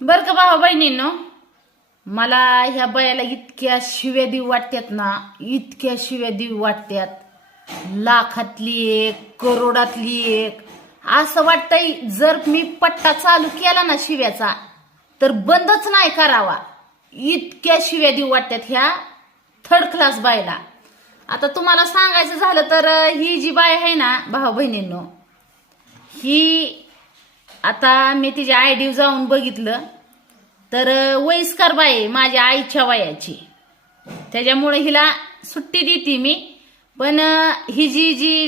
बर का भाऊ बहिणींनो, मला ह्या बायाला इतक्या शिव्या देऊ वाटतात ना, इतक्या शिव्या देऊ वाटतात. लाखातली एक, करोडातली एक. असं वाटतंय जर मी पट्टा चालू केला ना शिव्याचा तर बंदच नाही करावा. इतक्या शिव्या देऊ वाटतात ह्या थर्ड क्लास बायला. आता तुम्हाला सांगायचं झालं तर ही जी बाय आहे ना भाऊ बहिणींनो, ही आता मी तिच्या आयडी जाऊन बघितलं तर वयस्कर बाई माझ्या आईच्या वयाची, त्याच्यामुळे हिला सुट्टी देते मी. पण ही जी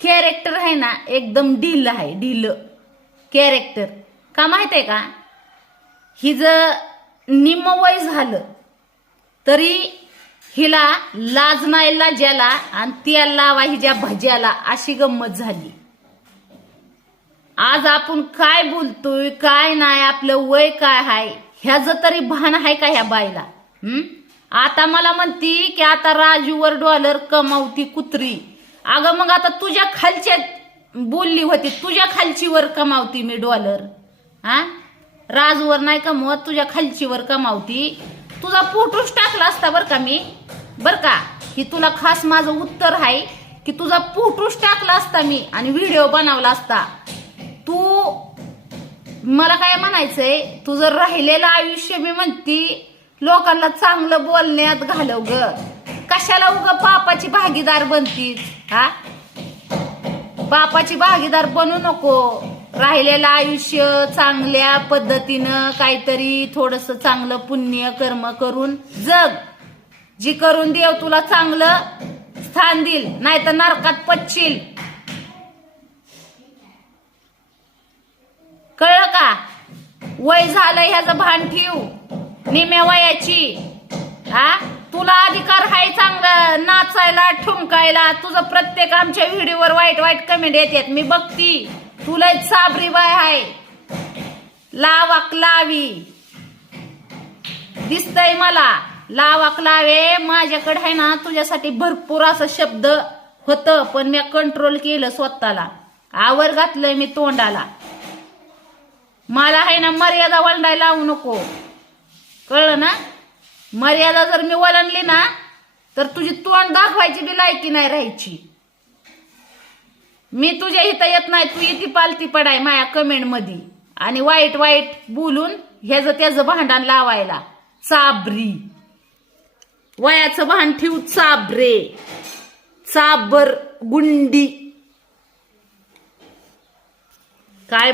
कॅरेक्टर आहे ना एकदम ढिल आहे, ढिल कॅरेक्टर. का माहित आहे का, हिचं निम्म वय झालं तरी हिला लाज नाही लाज्याला आणि तेल लावा हिच्या भज्याला, अशी गंमत झाली. आज आपण काय बोलतोय काय नाही, आपलं वय काय आहे ह्याचं तरी भान आहे का ह्या बाईला? आता मला म्हणती की आता राजूवर डॉलर कमावती कुत्री. अगं मग आता तुझ्या खालच्या बोलली होती, तुझ्या खालचीवर कमावती मी डॉलर. राजूवर नाही कमवत, तुझ्या खालचीवर कमावती. तुझा फोटोच टाकला असता बर का मी, बर का. ही तुला खास माझं उत्तर आहे की तुझा फोटोच टाकला असता मी आणि व्हिडिओ बनवला असता. तू मला काय म्हणायचंय, तुझं राहिलेलं आयुष्य मी म्हणती लोकांना चांगलं बोलण्यात घालव ग. कशाला उग पापाची भागीदार बनतीस? पापाची भागीदार बनू नको. राहिलेलं आयुष्य चांगल्या पद्धतीनं काहीतरी थोडस चांगलं पुण्य कर्म करून जग. जी करून देव तुला चांगलं स्थान देईल, नाही तर नरकात पडशील. कळलं का? वय झालं ह्याचं भान ठेव. निम्या वयाची तुला अधिकार आहे चांगलं नाचायला ठुमकायला. तुझं प्रत्येक आमच्या व्हिडिओवर वाईट वाईट कमेंट येतात, मी बघती. तुला साबरी बाय आहे, लावाक लावी दिसतय मला. लावाक लावे माझ्याकडे आहे ना तुझ्यासाठी भरपूर असं शब्द होतं, पण मी कंट्रोल केलं स्वतःला. आवर घातलंय मी तोंडाला. मला आहे ना मर्यादा वळणायला लावू नको, कळलं ना? मर्यादा जर मी वळणली ना तर तुझी तोंड दाखवायची बी लायकी नाही राहायची. मी तुझ्या इथं येत नाही, तू इथे पालती पडाय माझ्या कमेंट मध्ये आणि वाईट वाईट बोलून ह्याचं त्याचं भांडण लावायला. चाबरी वयाचं भान ठेवू. चाबरे चाबर गुंडी काय